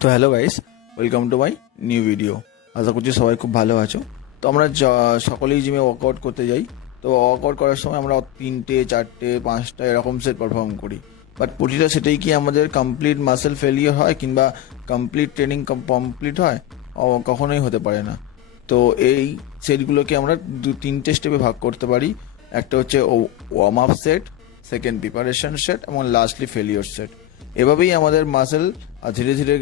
তো hello guys, welcome to my new video. আশা করছি সবাই খুব ভালো আছো। তো আমরা সকলেই জিমে ওয়ার্কআউট করতে যাই। তো ওয়ার্কআউট করার সময় আমরা 3টে 4টে 5টা এরকম সেট পারফর্ম করি। বাট প্রতিটা সেটেই কি আমাদের কমপ্লিট মাসেল ফেলিয়ার হয় কিংবা কমপ্লিট ট্রেনিং কমপ্লিট হয়? কখনোই হতে পারে না। তো এই সেটগুলোকে আমরা 2-3টে স্টেপে ভাগ করতে পারি। একটা হচ্ছে warm up set, second preparation set এবং লাস্টলি ফেলিওর সেট। এভাবেই আমাদের মাসেল ধীরে ধীরে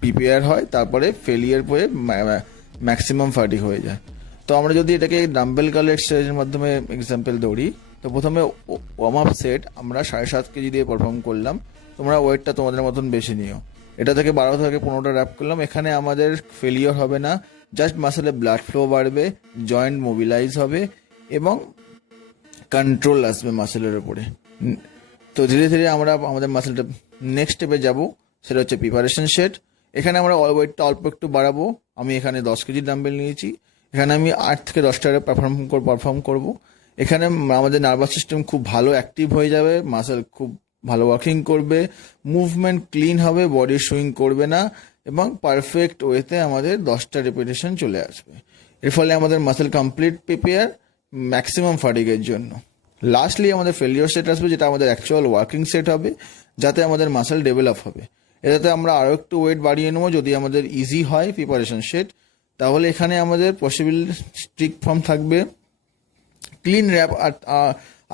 প্রিপেয়ার হয়, তারপরে ফেলিয়ার হয়ে ম্যাক্সিমাম ফাটিক হয়ে যায়। তো আমরা যদি এটাকে ডাম্বেল কার্ল এক্সারসাইজের মাধ্যমে এক্সাম্পল ধরি, তো প্রথমে ওয়ার্ম আপ সেট আমরা 7.5 কেজি দিয়ে পারফর্ম করলাম। তোমরা ওয়েটটা তোমাদের মতন বেশি নিও। এটা থেকে 12 থেকে 15টা র্যাপ করলাম। এখানে আমাদের ফেলিওর হবে না, জাস্ট মাসেলে ব্লাড ফ্লো বাড়বে, জয়েন্ট মোবিলাইজ হবে এবং কন্ট্রোল আসবে মাসেলের উপরে। তো ধীরে ধীরে আমরা আমাদের মাসেলটা নেক্সট স্টেপে যাব, সেটা হচ্ছে প্রিপারেশন সেট। এখানে আমরা ওয়েটটা অল্প একটু বাড়াবো। আমি এখানে 10 কেজি ডাম্বেল নিয়েছি। এখানে আমি 8 থেকে 10টা পারফর্ম করব। এখানে আমাদের নার্ভাস সিস্টেম খুব ভালো অ্যাক্টিভ হয়ে যাবে, মাসেল খুব ভালো ওয়ার্কিং করবে, মুভমেন্ট ক্লিন হবে, বডি সুইং করবে না এবং পারফেক্ট ওয়েতে আমাদের 10টা রেপিটেশন চলে আসবে। এর ফলে আমাদের মাসেল কমপ্লিট প্রিপেয়ার ম্যাক্সিমাম ফাটিকের জন্য। লাস্টলি আমাদের ফেলিওর সেট আসবে, যেটা আমাদের অ্যাকচুয়াল ওয়ার্কিং সেট হবে, যাতে আমাদের মাসেল ডেভেলপ হবে। এটাতে আমরা আরও একটু ওয়েট বাড়িয়ে নেবো যদি আমাদের ইজি হয় প্রিপারেশন সেট। তাহলে এখানে আমাদের পসিবল স্ট্রিক্ট ফর্ম থাকবে, ক্লিন র্যাপ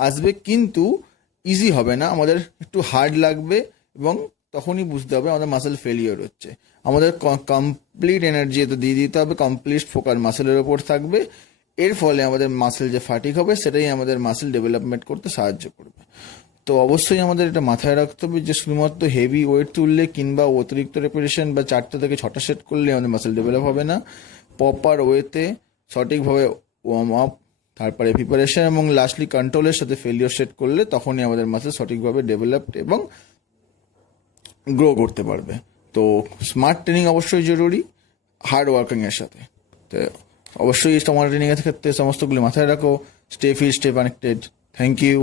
আসবে, কিন্তু ইজি হবে না, আমাদের একটু হার্ড লাগবে এবং তখনই বুঝতে হবে আমাদের মাসেল ফেলিওর হচ্ছে। আমাদের কমপ্লিট এনার্জি এতে দিয়ে দিতে হবে, কমপ্লিট ফোকাস মাসেলের ওপর থাকবে। এর ফলে আমাদের মাসেল যে ফাটিক হবে সেটাই আমাদের মাসেল ডেভেলপমেন্ট করতে সাহায্য করবে। তো অবশ্যই আমাদের এটা মাথায় রাখতে হবে যে শুধুমাত্র হেভি ওয়েট তুললে কিংবা অতিরিক্ত রেপিটেশন বা 4টা থেকে 6টা সেট করলে আমাদের মাসেল ডেভেলপ হবে না। প্রপার ওয়েতে সঠিকভাবে ওয়ার্ম আপ, তারপরে প্রিপারেশন এবং লাস্টলি কন্ট্রোলের সাথে ফেলিওর সেট করলে তখনই আমাদের মাসেল সঠিকভাবে ডেভেলপড এবং গ্রো করতে পারবে। তো স্মার্ট ট্রেনিং অবশ্যই জরুরি হার্ড ওয়ার্কিংয়ের সাথে। তো অবশ্যই স্মার্ট ট্রেনিংয়ের ক্ষেত্রে সমস্তগুলি মাথায় রাখো। Stay fit, stay connected. Thank you.